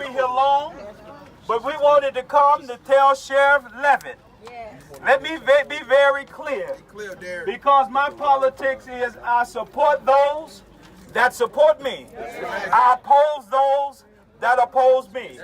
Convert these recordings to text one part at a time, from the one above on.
Be here long, but we wanted to come to tell Sheriff Levett. Let me be very clear, because my politics is I support those that support me. I oppose those that oppose me.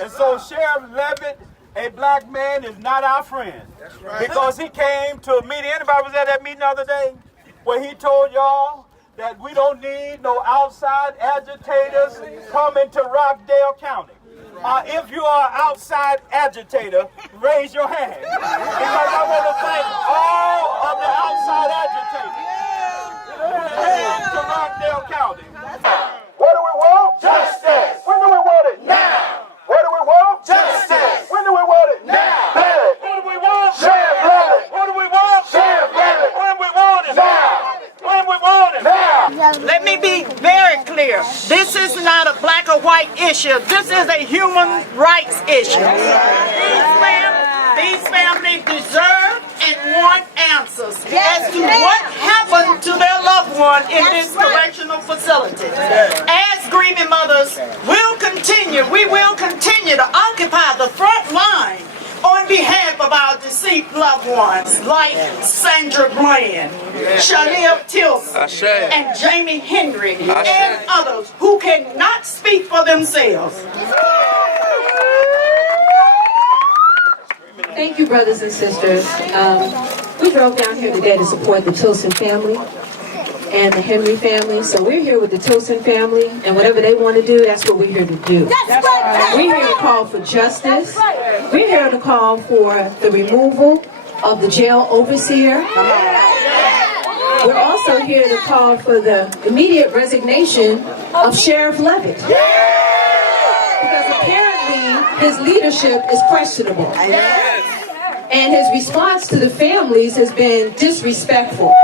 And so Sheriff Levett, a black man, is not our friend, because he came to a meeting. Anybody was at that meeting the other day where he told y'all that we don't need no outside agitators coming to Rockdale County? If you are an outside agitator, raise your hand, because I want to thank all of the outside agitators who came to Rockdale County. What do we want? Justice. When do we want it? Now. What do we want? Justice. When do we want it? Now. What do we want? Sheriff Levett. What do we want? Sheriff Levett. When we want it? Now. When we want it? Now. Let me be very clear. This is not a black or white issue. This is a human rights issue. These families deserve and want answers as to what happened to their loved one in this correctional facility. As grieving mothers, we will continue to occupy the front line on behalf of our deceased loved ones, like Sandra Bland, Shalea Tilson, and Jamie Henry, and others who cannot speak for themselves. Thank you, brothers and sisters. We drove down here today to support the Tilson family and the Henry family. So we're here with the Tilson family, and whatever they want to do, that's what we're here to do. We're here to call for justice. We're here to call for the removal of the jail overseer. We're also here to call for the immediate resignation of Sheriff Levett, because apparently his leadership is questionable, and his response to the families has been disrespectful.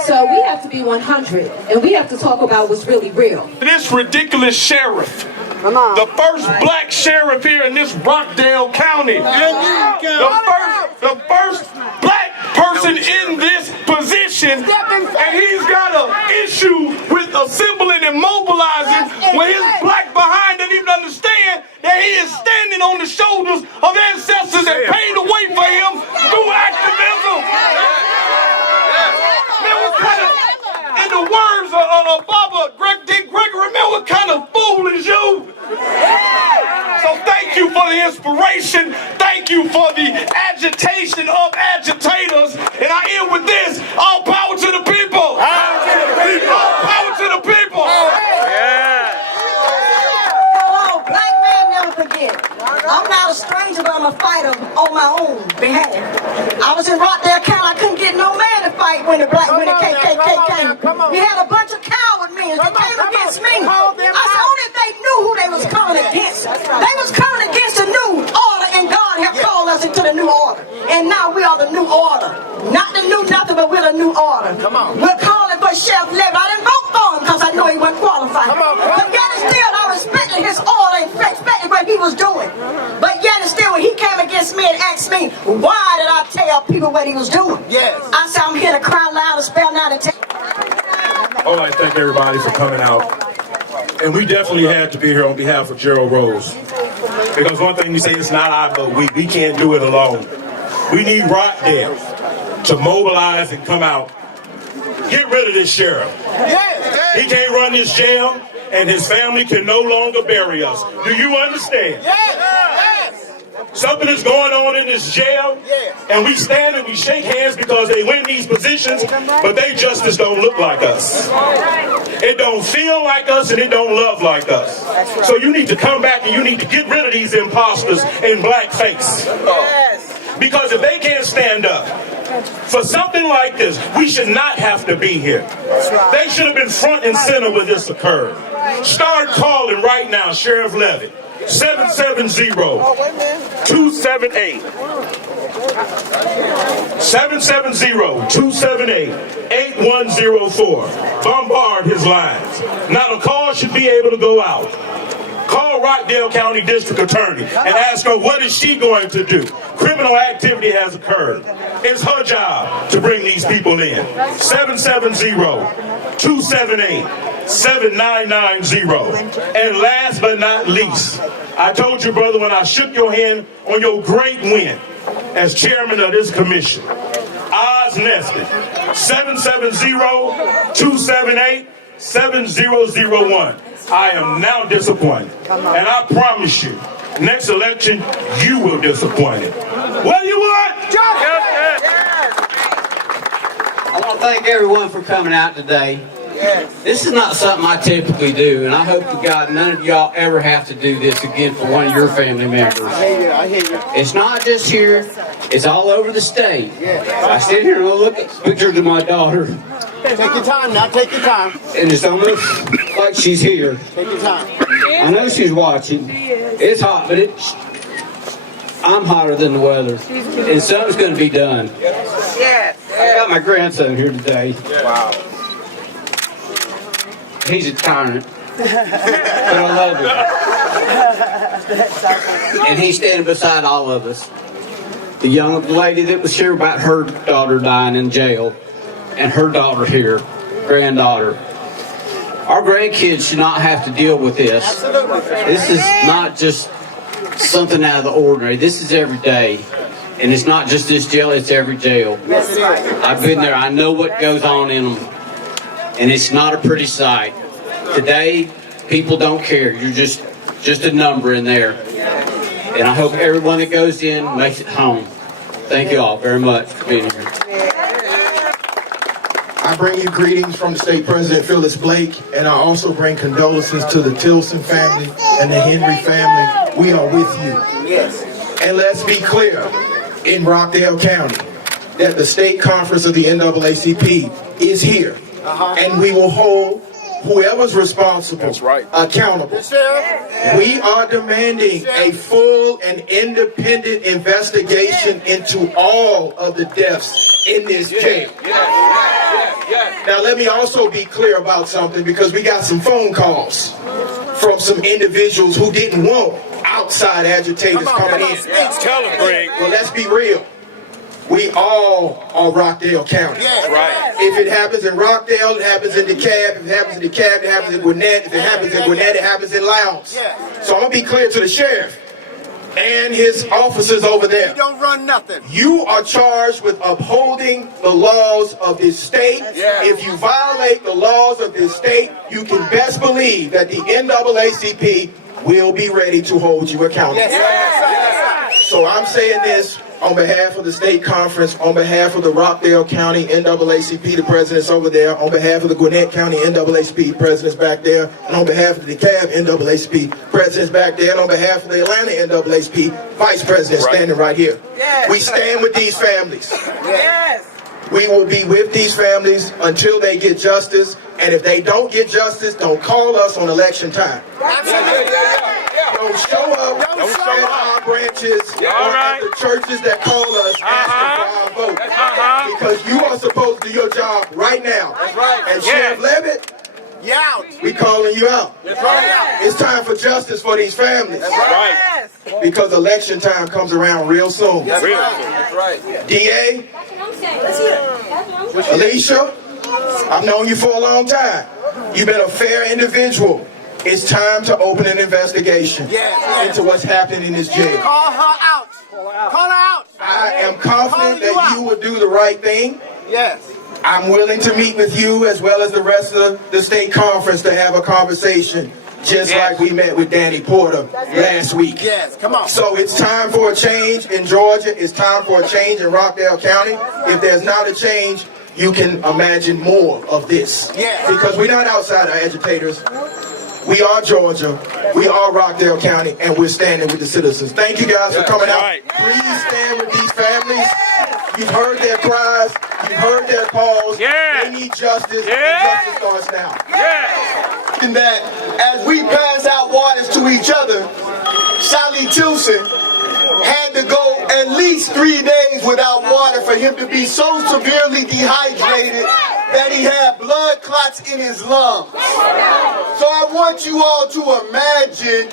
So we have to be 100, and we have to talk about what's really real. This ridiculous sheriff, the first black sheriff here in this Rockdale County, the first black person in this position, and he's got an issue with assembling and mobilizing when his black behind doesn't even understand that he is standing on the shoulders of ancestors that paved the way for him through activism. In the words of Baba Gregory, man, what kind of fool is you? So thank you for the inspiration. Thank you for the agitation of agitators. And I end with this: all power to the people. All power to the people. Hello, black man, never forget. I'm not a stranger, but I'm a fighter on my own behalf. I was in Rockdale County. I couldn't get no man to fight when the KKK came. We had a bunch of coward men that came against me. I said only if they knew who they was coming against. They was coming against the new order, and God have called us into the new order. And now we are the new order. Not the new nothing, but we're the new order. We're calling for Sheriff Levett. I didn't vote for him because I know he wasn't qualified. But yet and still, I respected his order and respected what he was doing. But yet and still, when he came against me and asked me, why did I tell people what he was doing? I said, I'm here to cry loud and spell loud and tell. I would like to thank everybody for coming out. And we definitely had to be here on behalf of Gerald Rose. Because one thing we say, it's not our vote. We can't do it alone. We need Rockdale to mobilize and come out. Get rid of this sheriff. He can't run this jail, and his family can no longer bury us. Do you understand? Something is going on in this jail, and we stand and we shake hands because they win these positions, but their justice don't look like us. It don't feel like us, and it don't love like us. So you need to come back and you need to get rid of these imposters in blackface. Because if they can't stand up for something like this, we should not have to be here. They should have been front and center when this occurred. Start calling right now, Sheriff Levett. 770-278. 770-278-8104. Bombard his lines. Not a call should be able to go out. Call Rockdale County District Attorney and ask her what is she going to do. Criminal activity has occurred. It's her job to bring these people in. 770-278-8104. 7990. And last but not least, I told you, brother, when I shook your hand on your great win as chairman of this commission, Oz Nested, 770-278-7001. I am now disappointed. And I promise you, next election, you will disappoint it. What do you want? I want to thank everyone for coming out today. This is not something I typically do, and I hope to God none of y'all ever have to do this again for one of your family members. I hear you. It's not just here, it's all over the state. I sit here and look at pictures of my daughter, Take your time now, take your time. and it's almost like she's here. Take your time. I know she's watching. It's hot, but I'm hotter than the weather, and something's going to be done. I got my grandson here today. Wow. He's a tyrant, but I love him. And he's standing beside all of us. The young lady that was here about her daughter dying in jail, and her daughter here, granddaughter. Our grandkids should not have to deal with this. This is not just something out of the ordinary. This is every day. And it's not just this jail, it's every jail. I've been there. I know what goes on in them. And it's not a pretty sight. Today, people don't care. You're just a number in there. And I hope everyone that goes in makes it home. Thank you all very much for being here. I bring you greetings from the state president, Phyllis Blake, and I also bring condolences to the Tilson family and the Henry family. We are with you. Yes. And let's be clear, in Rockdale County, that the state conference of the NAACP is here. And we will hold whoever's responsible accountable. We are demanding a full and independent investigation into all of the deaths in this jail. Now let me also be clear about something, because we got some phone calls from some individuals who didn't want outside agitators coming in. Well, let's be real. We all are Rockdale County. If it happens in Rockdale, it happens in DeKalb. If it happens in DeKalb, it happens in Gwinnett. If it happens in Gwinnett, it happens in Lowndes. So I'm going to be clear to the sheriff and his officers over there. You don't run nothing. You are charged with upholding the laws of this state. If you violate the laws of this state, you can best believe that the NAACP will be ready to hold you accountable. So I'm saying this on behalf of the state conference, on behalf of the Rockdale County NAACP, the president's over there, on behalf of the Gwinnett County NAACP president's back there, and on behalf of the DeKalb NAACP president's back there, and on behalf of the Atlanta NAACP vice president standing right here. We stand with these families. We will be with these families until they get justice, and if they don't get justice, don't call us on election time. Don't show up at our branches or at the churches that call us asking for our vote. Because you are supposed to do your job right now. And Sheriff Levett, we calling you out. It's time for justice for these families. Because election time comes around real soon. DA, Alicia, I've known you for a long time. You've been a fair individual. It's time to open an investigation into what's happening in this jail. Call her out. Call her out. I am confident that you will do the right thing. I'm willing to meet with you as well as the rest of the state conference to have a conversation, just like we met with Danny Porter last week. Come on. So it's time for a change in Georgia. It's time for a change in Rockdale County. If there's not a change, you can imagine more of this. Because we're not outsider agitators. We are Georgia, we are Rockdale County, and we're standing with the citizens. Thank you guys for coming out. Please stand with these families. You've heard their cries, you've heard their calls. They need justice, and justice starts now. And that as we pass out waters to each other, Sally Tilson had to go at least 3 days without water for him to be so severely dehydrated that he had blood clots in his lungs. So I want you all to imagine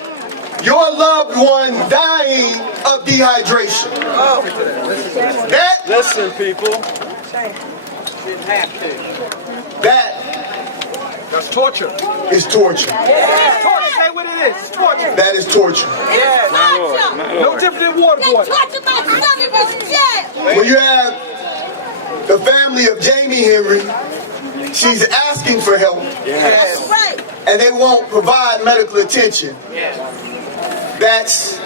your loved one dying of dehydration. Listen, people. That That's torture. It's torture. It's torture. Say what it is. It's torture. That is torture. No different than waterboarding. When you have the family of Jamie Henry, she's asking for help. That's right. And they won't provide medical attention. That's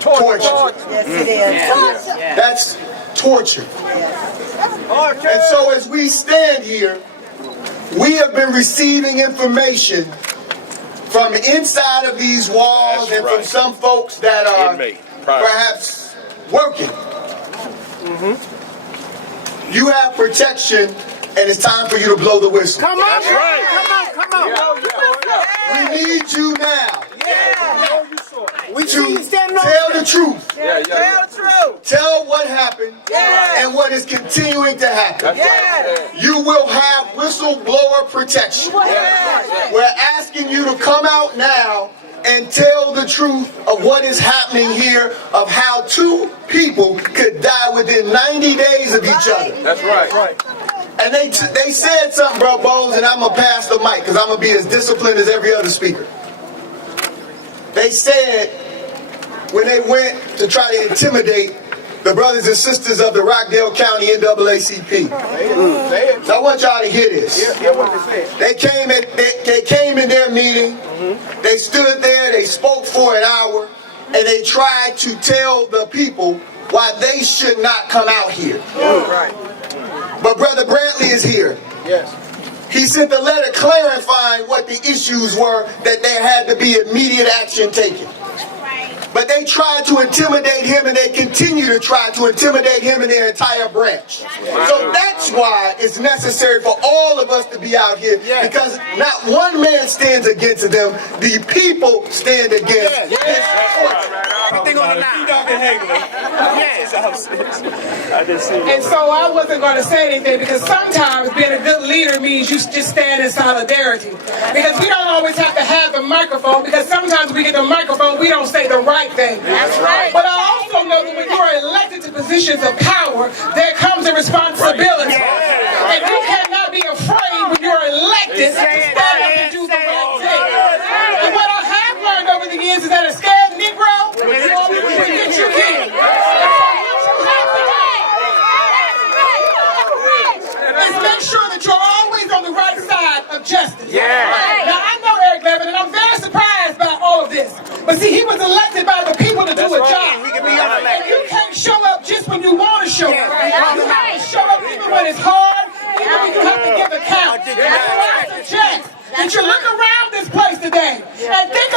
torture. Yes, it is. Torture. That's torture. And so as we stand here, we have been receiving information from inside of these walls and from some folks that are perhaps working. You have protection, and it's time for you to blow the whistle. Come on. That's right. Come on. We need you now. We to tell the truth. Tell the truth. Tell what happened and what is continuing to happen. You will have whistleblower protection. We're asking you to come out now and tell the truth of what is happening here, of how two people could die within 90 days of each other. That's right. And they said something, bro, Bowles, and I'm going to pass the mic because I'm going to be as disciplined as every other speaker. They said when they went to try to intimidate the brothers and sisters of the Rockdale County NAACP. So I want y'all to hear this. They came in their meeting, they stood there, they spoke for an hour, and they tried to tell the people why they should not come out here. But Brother Brantley is here. He sent a letter clarifying what the issues were, that there had to be immediate action taken. But they tried to intimidate him, and they continue to try to intimidate him and their entire branch. So that's why it's necessary for all of us to be out here, because not one man stands against them. The people stand against this torture. Everything on the line. And so I wasn't going to say anything, because sometimes being a good leader means you just stand in solidarity. Because we don't always have to have the microphone, because sometimes we get the microphone, we don't say the right thing. That's right. But I also know that when you are elected to positions of power, there comes a responsibility. And you cannot be afraid when you're elected to stand up and do the right thing. And what I have learned over the years is that a scared Negro will get you killed. Let's make sure that you're always on the right side of justice. Now, I know Eric Levett, and I'm very surprised by all of this. But see, he was elected by the people to do a job. And you can't show up just when you want to show up. You have to show up even when it's hard, even when you have to give account. And so I suggest that you look around this place today and think